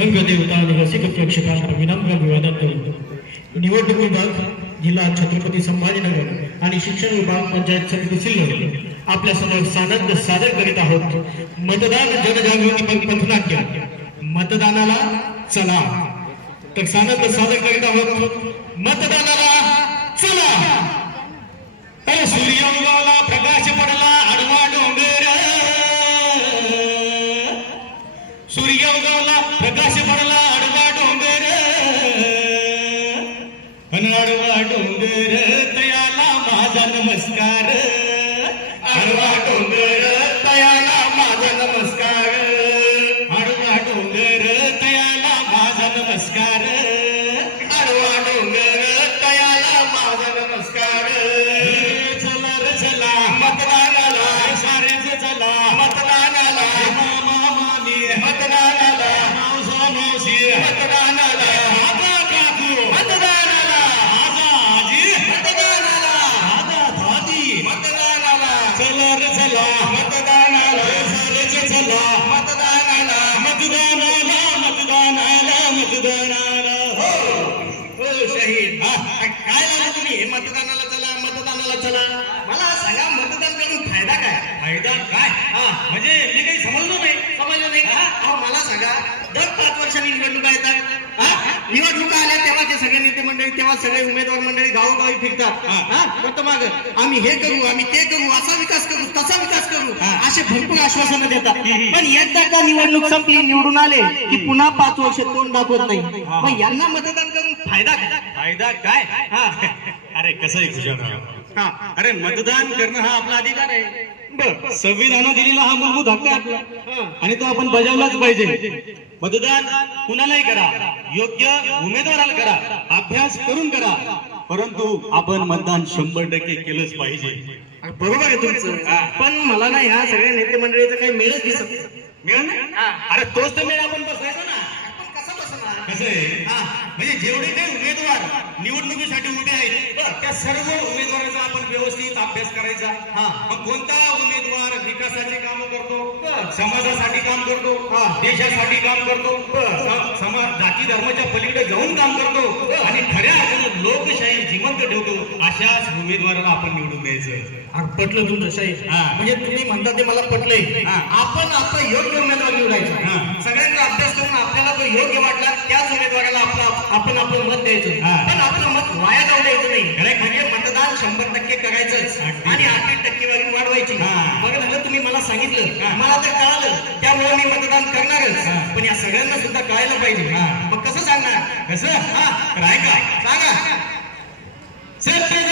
रंगदेवता आणि रसिक प्रेक्षकांना विनम्र अभिवादन करतो निवडणूक विभाग जिल्हा छत्रपती संभाजीनगर आणि शिक्षण विभाग पंचायत समिती सिल्लोड आपल्यासमोर सानंद सादर करीत आहोत मतदान जनजागृती पथनाट्य. मतदानाला चला. तर सानंद सादर करीत आहोत. मतदानाला चला. अरे सूर्य प्रकाश पडला. वर्षांनी निवडणुका येतात निवडणुका आल्या तेव्हा ते सगळे नेते मंडळी तेव्हा सगळे उमेदवार मंडळी गावोगावी फिरतात. हा. माग. आम्ही हे करू आम्ही ते करू असा विकास करू तसा विकास करू असे भरपूर आश्वासनं देतात. पण एकदा का निवडणूक संपली निवडून आले की पुन्हा पाच वर्ष तोंड दाखवत नाही. मग यांना मतदान करून फायदा काय? फायदा काय? हा. अरे कसं आहे हा. अरे मतदान करणं हा आपला अधिकार आहे. संविधानानं दिलेला हा मूलभूत हक्क आहे. आपला. आणि तो आपण बजावलाच पाहिजे. मतदान कुणालाही करा. योग्य उमेदवाराला करा. अभ्यास करून करा. परंतु आपण मतदान शंभर टक्के केलंच पाहिजे. बरोबर आहे तुमचं. पण मला ना ह्या सगळ्या नेते मंडळीचं काही मेळच दिसत ना? अरे तोच तर मेळ आपण बसवायचा ना. कसं आहे? हा, म्हणजे जेवढे काही उमेदवार निवडणुकीसाठी उभे आहेत त्या सर्व उमेदवाराचा आपण व्यवस्थित अभ्यास करायचा. हा. मग कोणता उमेदवार विकासाचे काम करतो? समाजासाठी काम करतो? देशासाठी काम करतो? समाज जाती धर्माच्या पलीकडे जाऊन काम करतो? आणि खऱ्या अर्थानं लोकशाही जिवंत ठेवतो अशाच उमेदवाराला आपण निवडून द्यायचं. पटलं तुमचं शाहीर हा. म्हणजे तुम्ही म्हणता ते मला पटलंय. आपण आपला योग्य उमेदवार निवडायचा. हा. सगळ्यांचा अभ्यास करून आपल्याला जो योग्य वाटला त्याच उमेदवाराला आपला आपण आपलं मत द्यायचं. पण आपलं मत वाया जाऊ द्यायचं नाही. म्हणजे मतदान शंभर टक्के करायचंच. आणि आपली टक्केवारी वाढवायची हा. बघ झालं तुम्ही मला सांगितलं. मला तर कळालं त्यामुळे मी मतदान करणारच. पण या सगळ्यांना सुद्धा कळायला पाहिजे. मग कसं सांगणार कसं हा ऐका सांगा सत्यदादा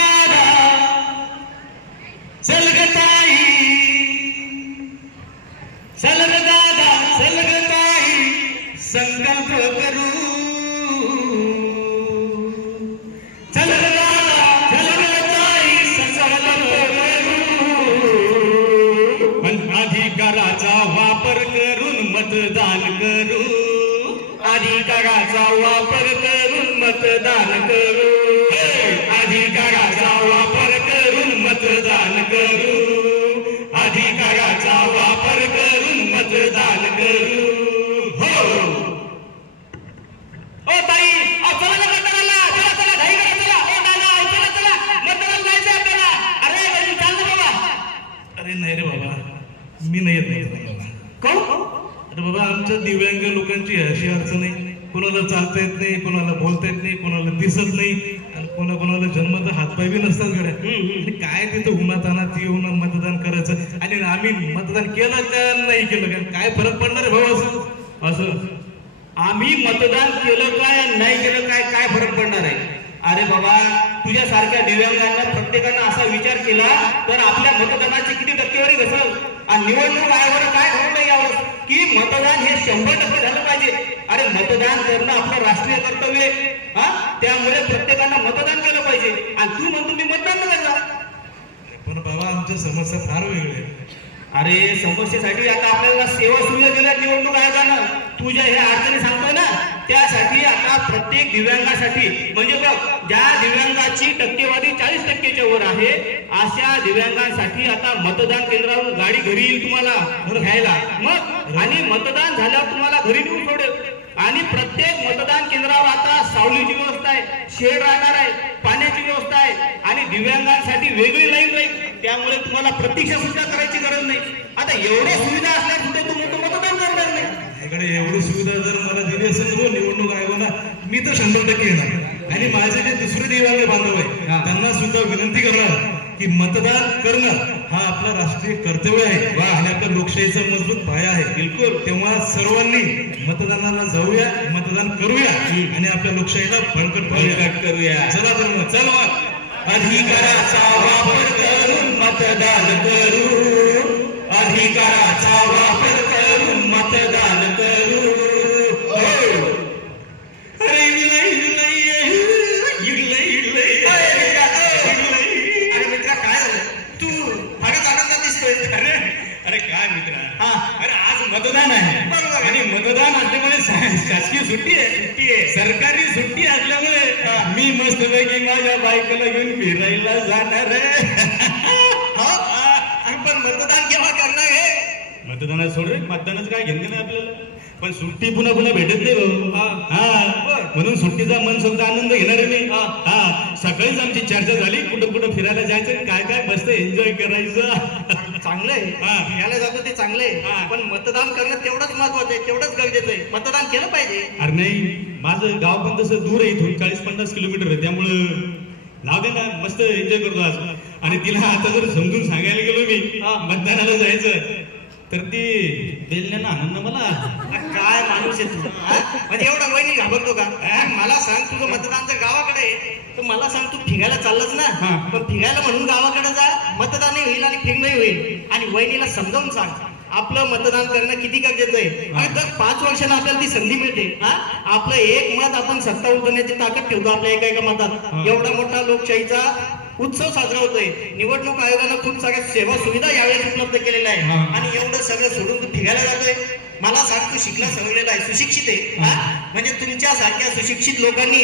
चालता येत नाही कोणाला बोलता येत नाही कोणाला दिसत नाही आणि कोणा कोणाला जन्मत हातपाय बी नसतात गड्या. काय तिथं उन्हातानात येऊन मतदान करायचं? आणि आम्ही मतदान केलं का नाही केलं का? काय फरक पडणार आहे भाऊ असं? असं. आम्ही मतदान केलं काय नाही केलं काय काय फरक पडणार आहे? अरे बाबा तुझ्यासारख्या दिव्यांगांना प्रत्येकानं असा विचार केला तर आपल्या मतदानाची किती टक्केवारी घसरल? आणि निवडणूक आयोगानं काय ठरवलं यावर? की मतदान हे शंभर टक्के झालं पाहिजे. अरे मतदान करणं आपलं राष्ट्रीय कर्तव्य आहे. हा? त्यामुळे प्रत्येकानं मतदान केलं पाहिजे. आणि तू म्हणतो मी मतदान न करणार. पण बाबा आमच्या समस्या फार वेगळ्या अरे समस्येसाठी आता आपल्याला सेवा सुविधा दिल्या निवडणूक आयोगानं. तुझ्या ह्या अडचणी सांगतोय ना? त्यासाठी आता प्रत्येक दिव्यांगासाठी म्हणजे बघ ज्या दिव्यांगाची टक्केवारी चाळीस टक्केच्या वर आहे अशा दिव्यांगांसाठी आता मतदान केंद्रावरून गाडी घरी येईल तुम्हाला घ्यायला. मग आणि मतदान झाल्यावर तुम्हाला घरी नेऊन सोडेल. आणि प्रत्येक मतदान केंद्रावर आता सावलीची व्यवस्था आहे शेड राहणार आहे पाण्याची व्यवस्था आहे आणि दिव्यांगांसाठी वेगळी लाईन राहील. त्यामुळे तुम्हाला प्रतीक्षा सुद्धा करायची गरज नाही. आता एवढ्या सुविधा असल्या सुद्धा तुम्ही मतदान इकडे एवढी सुविधा जर मला दिली असेल तो निवडणूक आयोगाला मी तर शंभर टक्के येणार. आणि माझे जे दुसरे दिव्यांग बांधव आहे त्यांना सुद्धा विनंती करणार की मतदान करणं हा आपला राष्ट्रीय कर्तव्य आहे. आणि आपल्या लोकशाहीचा मजबूत पाया आहे. बिलकुल. तेव्हा सर्वांनी मतदानाला जाऊया मतदान करूया आणि आपल्या लोकशाहीला बळकट बळकट करूया. चला तर मग. चल अधिकाराचा वापर करून मतदान करू. अधिकाराचा वापर करून मतदान चांगलं पण मतदान करणं तेवढंच महत्वाचं आहे तेवढंच गरजेचं आहे. मतदान केलं पाहिजे. अरे नाही माझं गाव पण तसं दूर आहे इथून चाळीस पन्नास किलोमीटर आहे. त्यामुळं दे ना मस्त एन्जॉय करतो आज. आणि तिला आता जर समजून सांगायला गेलो मी. मतदानाला जायचं तर ती बेलण्यानं आणून ना मला अरे काय माणूस आहे तुझा? म्हणजे एवढा वहिनी घाबरतो का? मला सांग तुझं मतदान जर गावाकडे आहे तर मला सांग तू फिरायला चाललंच ना. पण फिरायला म्हणून गावाकडे जा मतदानही होईल आणि फिरणंही होईल. आणि वहिनीला समजावून सांग. आपलं मतदान करणं किती गरजेचं आहे? पाच वर्षांना आपल्याला ती संधी मिळते हा? आपलं एक मत आपण सत्ता उतरण्याची ताकद ठेवतो आपल्या एका एका मतात. एवढा मोठा लोकशाहीचा उत्सव साजरा होतोय. निवडणूक आयोगानं खूप साऱ्या सेवा सुविधा यावेळेस उपलब्ध केलेल्या आहे. आणि एवढं सगळं सोडून तू फिरायला जातोय? मला सांग तू शिकला सवरलेला आहे सुशिक्षित आहे हा? म्हणजे तुमच्या सारख्या सुशिक्षित लोकांनी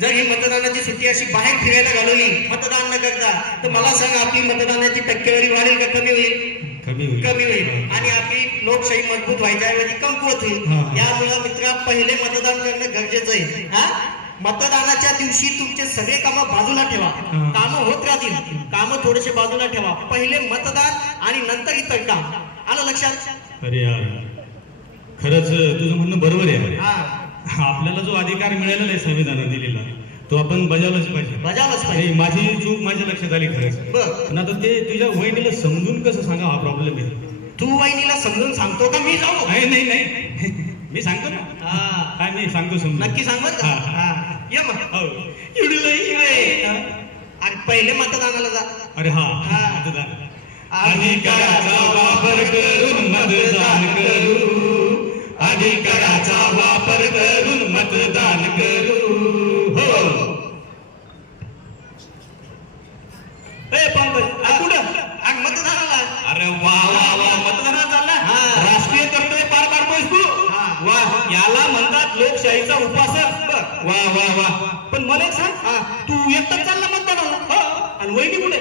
जर ही मतदानाची सुट्टी अशी बाहेर फिरायला घालवली मतदान न करता तर मला सांग आपली मतदानाची टक्केवारी वाढेल का कमी होईल? कमी होईल. आणि आपली लोकशाही मजबूत व्हायच्या ऐवजी कमकुवत होईल. यामुळं मित्रा पहिले मतदान करणं गरजेचं आहे. हा? मतदानाच्या दिवशी तुमचे सगळे कामं बाजूला ठेवा. कामं होत राहतील. कामं थोडेसे बाजूला ठेवा. पहिले मतदान आणि नंतर इतर काम. आलं लक्षात? अरे यार. खरंच तुझं म्हणणं बरोबर आहे. हा. आपल्याला जो अधिकार मिळालेला आहे संविधानाने दिलेला तो आपण बजावलाच पाहिजे. बजावलंच अरे पाहिजे माझी चूक माझ्या लक्षात आली खरंच पण आता ते तुझ्या वहिनीला समजून कसं सांगा हा प्रॉब्लेम आहे. तू वहिनीला समजून सांगतो का मी जाऊ? नाही नाही नाही. मी सांगतो ना. हा. हा मी सांगतो समजून. नक्की सांग बरं का? हा. हा. ये मग. हो. आणि पहिले मतदानाला जा. अरे हा. हा. मतदान. अधिकाराचा वापर करून मतदान करू. अधिकाराचा वापर करून मतदान करू हो आ, कुठं? मतदानाला? अरे वा वा वा. मतदानात चालला? हा. राष्ट्रीय कर्तव्य पार पाडतोयस तू. वा. याला म्हणतात लोकशाहीचा उपासक. वा वा वा. पण मला एक सांग. हा. तू एकटाच चालला मतदानाला? हो. आणि वहिनी कुठे?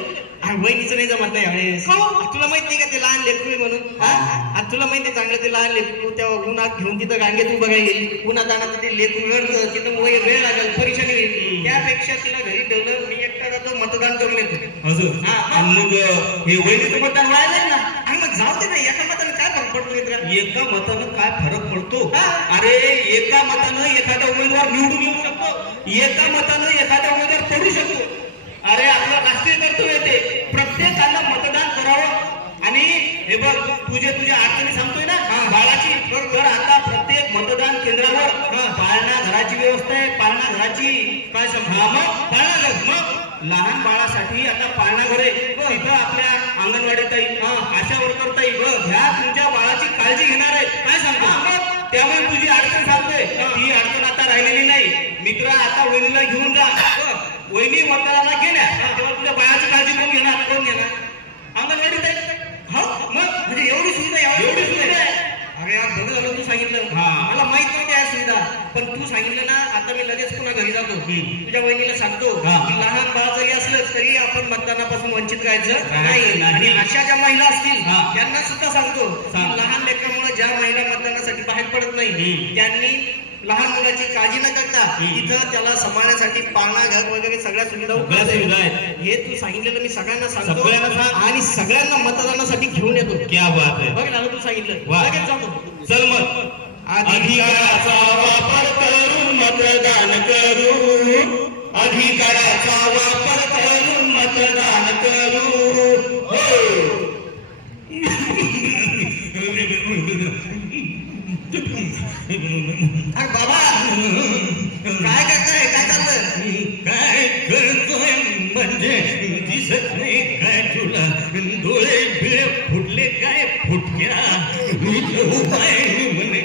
वहिनीचं नाही जमत नाही यावेळेस का? तुला माहीत नाही का ते लहान लेकरू आहे म्हणून? हा? तुला माहीत आहे चांगलं ते लहान लेकरू त्या उन्हात घेऊन तिथं रांगेत उभं राहील. उन्हात आणा ते लेकरू रडतं तिथं वेळ वेळ लागेल परेशानी होईल त्यापेक्षा तिला घरी ठेवलं मी एकटा जातो मतदान करून येतो. अजून हा. आणि मग हे वहिनीचं मतदान व्हायला ना? आणि मग जाऊ दे ना एका मताने काय फरक पडतो मित्रा एका मतानं काय फरक पडतो? हा. अरे एका मतानं एखादा उमेदवार निवडून येऊ शकतो. एका मतानं एखादा उमेदवार पडू शकतो. अरे आपलं राष्ट्रीय कर्तव्य ते. प्रत्येकाला मतदान करावं. आणि हे बघ तुझे तुझ्या अडचणी सांगतोय ना? बाळाची. तर आता प्रत्येक मतदान केंद्रावर पाळणा घराची व्यवस्था आहे पाळणा घराची काय हा मग पाळणा घर मग लहान बाळासाठी आता पाळणा घर आहे. तिथं आपल्या अंगणवाडीत आशा वर्कर ताई ह्या तुमच्या बाळाची काळजी घेणार आहे. काय सांगतो त्यामुळे तुझी अडचण सांगतोय. ती अडचण आता राहिलेली नाही. मित्र आता वहिनीला घेऊन जा. वहिनी मतदानाला गेल्या तेव्हा तुझ्या बाळाची काळजी कोण घेणार कोण घेणार अंगणवाडीत आहे हो मग म्हणजे एवढी सुविधा एवढी सुविधा आहे अरे यार बरं झालं तू सांगितलं हा. मला माहीत नव्हती या सुविधा पण तू सांगितलं ना आता मी लगेच पुन्हा घरी जातो. तुझ्या वहिनीला सांगतो लहान बाळ जरी असलं तरी आपण मतदानापासून वंचित राहायचं नाही नाही. आणि अशा ज्या महिला असतील हा. त्यांना सुद्धा सांगतो. लहान लेकरामुळे ज्या महिला मतदानासाठी बाहेर पडत नाही. त्यांनी लहान मुलं मुलाची काळजी न करता इथं त्याला सांभाळण्यासाठी पाळणा घर वगैरे सगळ्या सुविधा उपलब्ध आहेत. हे तू सांगितलेलं मी सगळ्यांना सांगतो. आणि सगळ्यांना मतदानासाठी घेऊन येतो. क्या बात आहे. बघ ना तू सांगितलं. लगेच जातो. चल मग. अधिकाराचा वापर करून मतदान करू. अधिकाराचा वापर करून मतदान करू. अरे बाबा काय करताय? काय चाललं काय करतोय? म्हणजे दिसत नाही काय तुला? डोळे बिळे फुटले काय फुटक्या? आहे म्हणे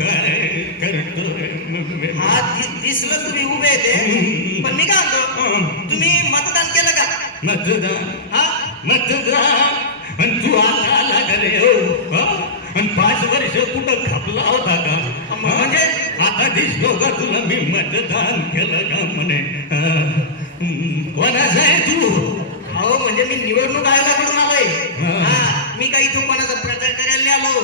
काय करतोय? हा दि- दिसलं तुम्ही उभे येते पण मी काय म्हणतो? तुम्ही मतदान केलं का? मतदान मी मतदान केलं का म्हणे कोणाचा आहे तू हो म्हणजे मी निवडणूक आयोगाकडून आलोय हा. मी काही इथं कोणाचा प्रचार करायला नाही आलो.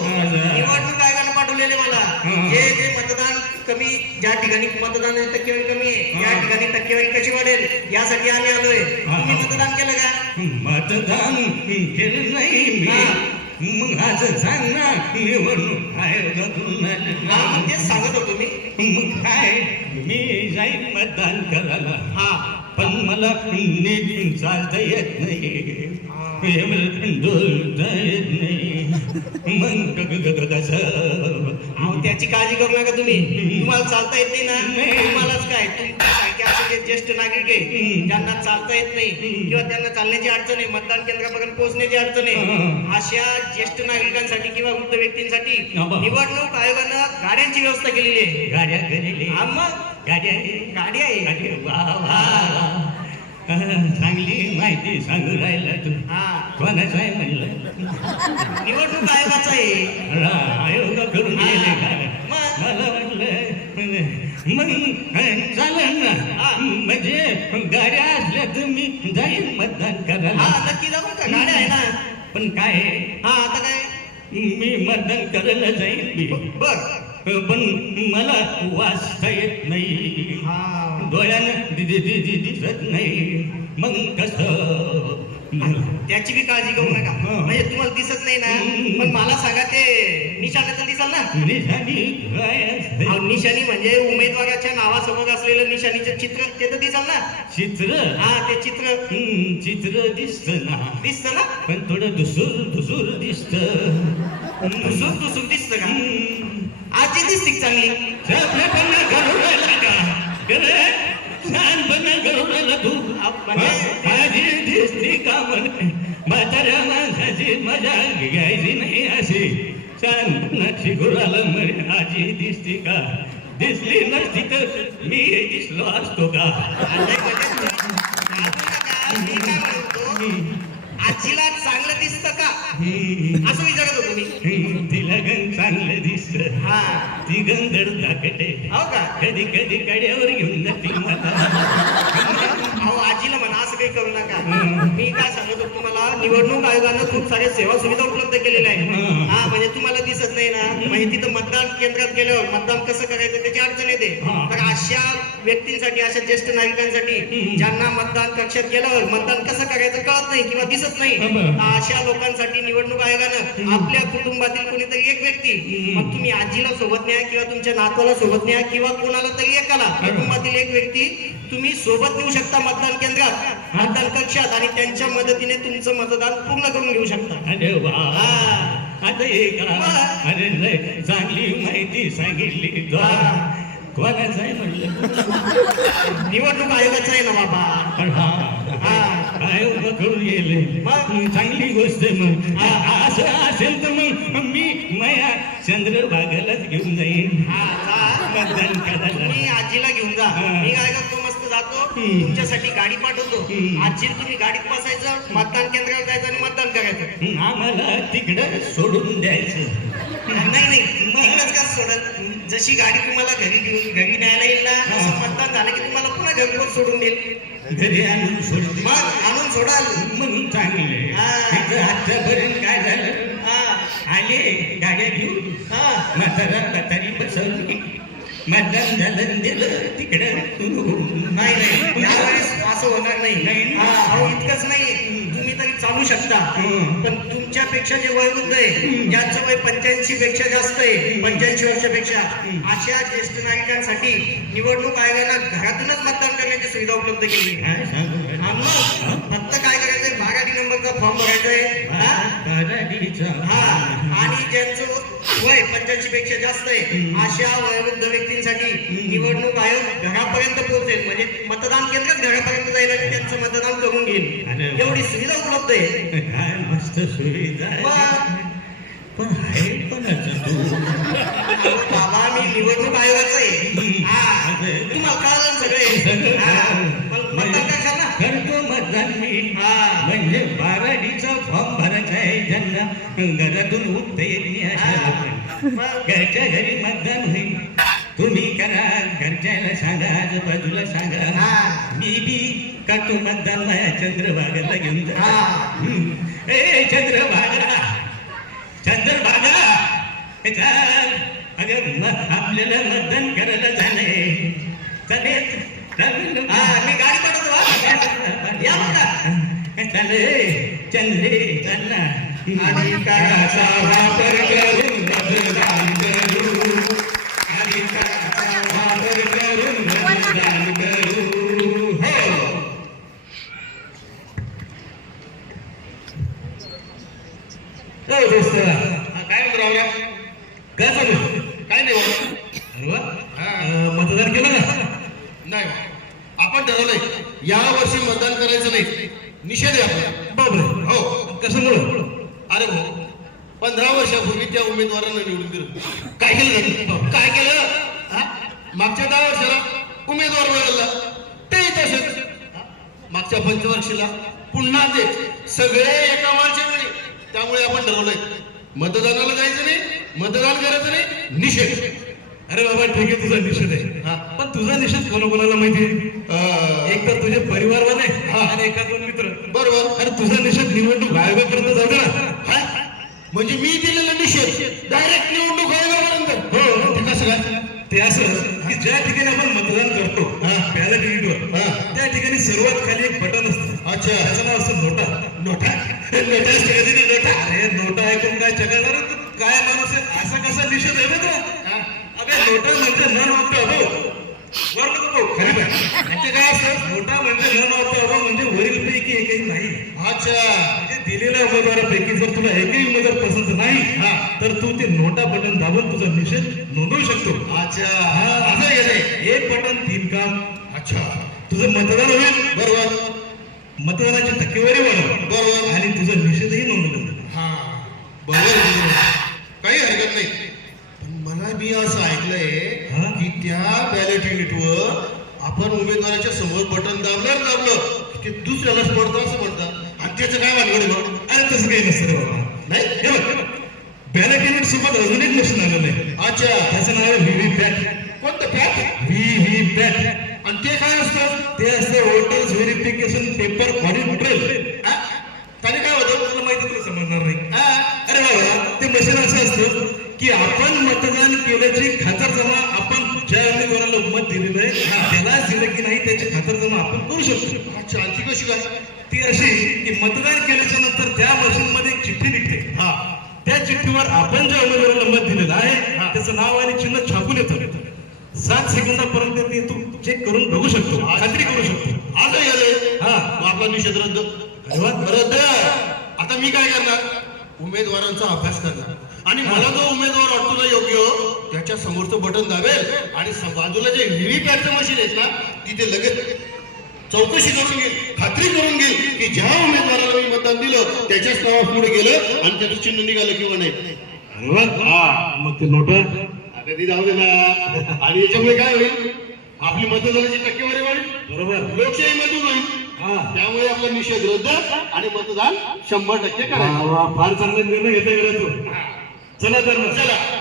निवडणूक आयोगानं पाठवलेले मला हा. जे जे मतदान कमी ज्या ठिकाणी मतदान टक्केवारी कमी आहे हा. त्या ठिकाणी टक्केवारी कशी वाढेल यासाठी आम्ही आलोय हा. तुम्ही मतदान केलं का मतदान केलं नाही मी. मग असं सांग ना निवडणूक आयोगाकडून आलं हा ना. मग तेच सांगत होतो मतदान करायला हा पण मला नीट चालता येत नाही त्याची काळजी करू नका तुम्ही. तुम्हाला चालता येत नाही ना. तुम्हालाच काय? तुमच्यासारखे असे जे ज्येष्ठ नागरिक आहे ज्यांना चालता येत नाही किंवा त्यांना चालण्याची अडचण आहे मतदान केंद्रापर्यंत पोहोचण्याची अडचण आहे अशा ज्येष्ठ नागरिकांसाठी किंवा वृद्ध व्यक्तींसाठी. निवडणूक आयोगानं गाड्यांची व्यवस्था केलेली आहे. गाड्या गाड्या आहे. गाडी आहे. चांगली माहिती सांगू राहिला तू. हा. कोणाचं आहे म्हणलं? निवडणूक आयोगाचा आहे. आयोगाकडून गेले का? मग? मला वाटलं मग चालेल ना. म्हणजे गाड्या असल्या तर मी जाईन मतदान करायला. नक्की जाऊ का? गाड्या आहे ना? पण काय? हा आता काय? मी मतदान करायला जाईन मी. बर. पण मला वाचता येत नाही. हा. डोळ्यानं दिसत नाही. मग कसं? त्याची बी काळजी करू नका. म्हणजे तुम्हाला दिसत नाही ना. पण मला सांगा ते निशाणा तर दिसाल ना. निशाणी काय निशाणी म्हणजे उमेदवाराच्या नावासमोर असलेलं निशाणीचं चित्र ते तर दिसाल ना. चित्र? हा ते चित्र. चित्र दिसत ना. दिसत ना? पण थोडं दुसूर दुसूर दिसत. दुसूर दुसूर दिसत का? दिसते चांगली. दिसती का म्हणे म्हाताऱ्या माणसाची मजा घ्यायची नाही अशी म्हणे आजी दिसती का दिसली नसती तर मी दिसलो असतो का म्हणतो आजीला चांगलं दिसतं का? असं विचारत होतो. ती गंधड दाखटे हो का? कधी कधी कड्यावर घेऊन जाते अहो आजीला म्हणा असं काही करू नका. मी काय सांगत तुम्हाला निवडणूक आयोगानं खूप साऱ्या सेवा सुविधा उपलब्ध केलेल्या आहेत. हं. म्हणजे तुम्हाला दिसत नाही ना म्हणजे तिथं मतदान केंद्रात गेल्यावर मतदान कसं करायचं त्याची अडचण येते. तर अशा व्यक्तींसाठी अशा ज्येष्ठ नागरिकांसाठी. ज्यांना मतदान कक्षात गेल्यावर मतदान कसं करायचं कळत नाही किंवा दिसत नाही. तर अशा लोकांसाठी निवडणूक आयोगानं आपल्या कुटुंबातील कोणीतरी एक व्यक्ती. मग तुम्ही आजीला सोबत न्या किंवा तुमच्या नातवाला सोबत न्या किंवा कोणाला तरी एकाला कुटुंबातील एक व्यक्ती तुम्ही सोबत नेऊ शकता मतदान केंद्रात मतदान कक्षात आणि त्यांच्या मदतीने तुमचं मतदान पूर्ण करून घेऊ शकता एक वा. अरे लय चांगली माहिती सांगितली. कोणाचं आहे म्हणलं निवडणूक आयोगाचा आहे ना बाबा हा उभं करून गेले मग? चांगली गोष्ट आहे मग. असं असेल तर मग मी माया चंद्रभागालाच घेऊन जाईन हा. मतदान करायला तुम्ही आजीला घेऊन जा. मी काय करतो जातो. तुमच्यासाठी गाडी पाठवतो. हम्म. आजी तुम्ही गाडीत बसायचं मतदान केंद्रावर जायचं आणि मतदान करायचं. आम्हाला तिकडं सोडून द्यायचं. नाही नाही का सोडत? जशी गाडी तुम्हाला घरी घेऊन घरी न्यायला येईल ना तसं मतदान झालं की तुम्हाला पुन्हा घरपोच सोडून देईल. घरी आणून सोडून मग आणून सोडाल. म्हणून चांगले. हा. आतापर्यंत काय झालं? हा. आले गाड्या घेऊन. हा. म्हातारा म्हातारी बसवली. मतदान झालं दिलं नाही नाही यावेळेस असं होणार नाही हा अहो इतकंच नाही तुम्ही तरी चालू शकता पण पण तुमच्यापेक्षा जे वयोवृद्ध आहे ज्यांचं वय पंच्याऐंशी पेक्षा जास्त आहे पंच्याऐंशी वर्षापेक्षा अशा ज्येष्ठ नागरिकांसाठी निवडणूक आयोगाला घरातूनच मतदान करण्याची सुविधा उपलब्ध केली फक्त काय करायचंय बागाडी नंबरचा फॉर्म भरायचा आहे हा आणि ज्यांचं वय पंच्याऐंशी पेक्षा जास्त आहे. अशा वयोवृद्ध व्यक्तींसाठी निवडणूक आयोग घरापर्यंत पोहोचेल. म्हणजे मतदान केंद्रच घरापर्यंत जाईल आणि त्यांचं मतदान करून घेईल. एवढी सुविधा उपलब्ध आहे. काय मस्त सुविधा पण आहे अहो बाबा मी निवडणूक आयोगाचा आहे. हा. तुम्हाला कळलं सगळे? घरातून उठता येत नाही अशा घरच्या घरी मतदान होईल. तुम्ही करा. घरच्याला सांगा आजूबाजूला सांगा. हा. मी बी काटू मतदान माझ्या चंद्रभागाला घेऊन जा हा. ए चंद्रभागा. चंद्रभागा. चल. अगं म- आपल्याला मतदान करायला जाणे चालेल. चालेल. मी गाडी पाठवतो हा. या बघा. चाले चंद्रे चला अधिकाराचा वापर करून मतदान करू अधिकाराचा वापर करून मतदान करू हो हो दोस्त काय म्हणतो रावऱ्या काय चालू काय नाही बाबा. अरे वा अं, मतदान केलं का नाही बाबा. आपण ठरवलंय या वर्षी मतदान करायचं नाही निषेध आहे आपला बापरे हो कशामुळं अरे भाऊ पंधरा वर्षापूर्वी त्या उमेदवारांना निवडून दिलं काय केलं त्यांनी? काय केलं हा? मागच्या दहा वर्षाला उमेदवार बदलला ते तसंच हा? मागच्या पंचवर्षीला पुन्हा ते सगळे एका माणसाकडे त्यामुळे आपण ठरवलंय मतदानाला जायचं नाही मतदान करायचं नाही निषेध अरे बाबा ठीक आहे तुझा निषेध आहे. हा. पण तुझा निषेध कोणाकोणाला माहिती आहे? अं, एक तर तुझे परिवारवाले हा. आणि एका दोन मित्र. बरोबर. अरे तुझा निषेध निवडणूक आयोगापर्यंत जाऊ ना? म्हणजे मी दिलेला निषेध डायरेक्ट निवडणूक आयोगापर्यंत. हो. ते कसं काय? ते असं की ज्या ठिकाणी आपण मतदान करतो युनिटवर हा. त्या ठिकाणी सर्वात खाली एक बटन असतं. अच्छा. त्याचं नाव असतं नोटा. नोटा? नोटा अरे नोटा ऐकून काय? तू काय माणूस आहे? असा कसा निषेध आहे तो अबे नोटा म्हणजे न नव्हतं अभो वर नको खाली. म्हणजे काय असतं नोटा म्हणजे न नव्हतं अभो म्हणजे वरील पैकी एकही नाही. अच्छा. म्हणजे दिलेल्या उमेदवारापैकी जर तुला एकही उमेदवार पसंत नाही. हा. तर तू ते नोटा बटन दाबून तुझा निषेध नोंदवू शकतो. अच्छा. हा. असं गेलंय एक बटन तीन काम. अच्छा. तुझं मतदान होईल. बरोबर. मतदानाची टक्केवारी वाढव. बरोबर. आणि तुझा निषेधही नोंदवलं हा. बरोबर आहे तुझं. काही हरकत नाही पण मला मी असं ऐकलंय? की त्या बॅलेट युनिटवर आपण उमेदवाराच्या समोर बटन दाबलं दाबलं. की ते दुसऱ्यालाच पडतं असं म्हणतात. आणि त्याचं काय वाटलं मग अरे तसं काही नसतं बाबा. नाही? हे बघ. बॅलेट युनिट सोबत अजून एक मशीन आलेलं आहे. अच्छा त्याचं नाव आहे व्ही व्ही पॅट कोणतं पॅक व्ही व्ही पॅट आणि ते काय असतं? ते असते voters verification paper audit trail? त्याने काय होतं? तुला माहिती तुला समजणार नाही? अरे बाबा ते मशीन असं असतं की आपण मतदान केल्याची खातरजमा आपण ज्या उमेदवाराला मत दिलेलं आहे त्यालाच दिलं की नाही त्याची खातरजमा आपण करू शकतो. अच्छा ती कशी काय? ती अशी की मतदान केल्याच्यानंतर त्या मशीन मध्ये एक चिठ्ठी निघते. हा. त्या चिठ्ठीवर आपण ज्या उमेदवाराला मत दिलेलं आहे त्याचं नाव आणि चिन्ह छापून येतं. सात सेकंदापर्यंत ते तू चेक करून बघू शकतो. खात्री करू शकतो. आज गेले हा. आपला निषेध रद्द. रद्द. आता मी काय करणार? उमेदवारांचा अभ्यास करणार. आणि मला जो उमेदवार वाटतो ना योग्य. त्याच्या समोरचं बटन दाबेल आणि बाजूला जे व्हीव्हीपॅटचं मशीन आहेत ना तिथे लगेच चौकशी करून घेईल खात्री करून घेईल की ज्या उमेदवाराला मी मतदान दिलं त्याच्याच नावा पुढे गेलं आणि त्याचं चिन्ह निघालं किंवा नाही. मग ते नोटा जाऊ दे ना. आणि याच्यामुळे काय होईल? आपली मतदानाची टक्केवारी वाढेल. बरोबर. लोकशाही मधून होईल. हा. त्यामुळे आपला निषेध रद्द आणि मतदान शंभर टक्के करायचं. फार चांगला निर्णय घेता गेला तू. चला तर मग. चला.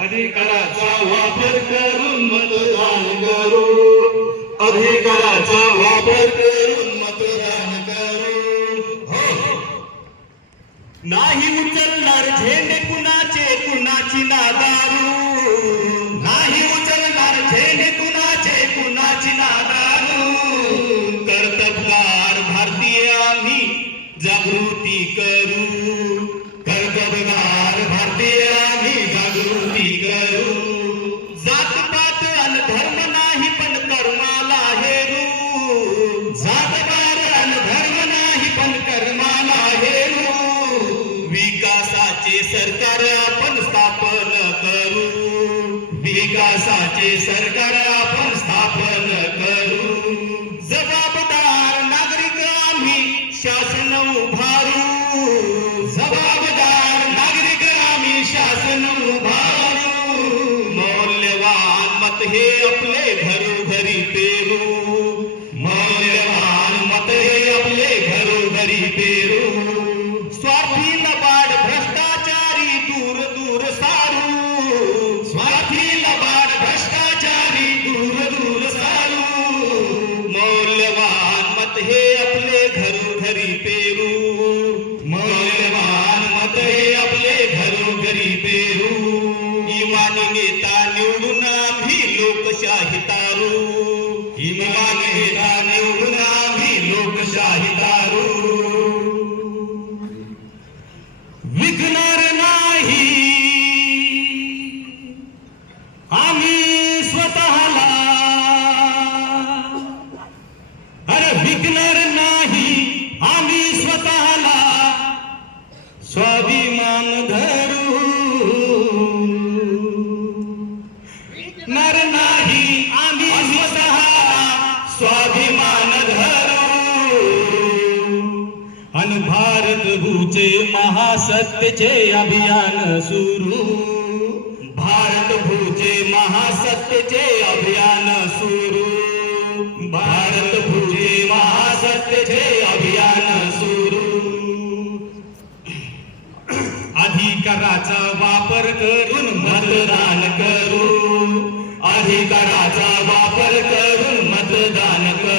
अधिकाराचा वापर करून मतदान करू. अधिकाराचा वापर करून मतदान करू. हो. नाही उचलणार झेंडे कुणाचे कुणाची नादारू. नाही उचलणार झेंडे कुणाचे कुणाची नादारू. कर्तबगार भारतीय आम्ही जागृती करू. कर्तबगार പേര് स्वच्छतेचे अभियान सुरू. भारत भूचे महासत्यचे अभियान सुरू. भारत भूचे महासत्यचे अभियान सुरू. अधिकाराचा वापर करून मतदान करू. अधिकाराचा वापर करून मतदान करू.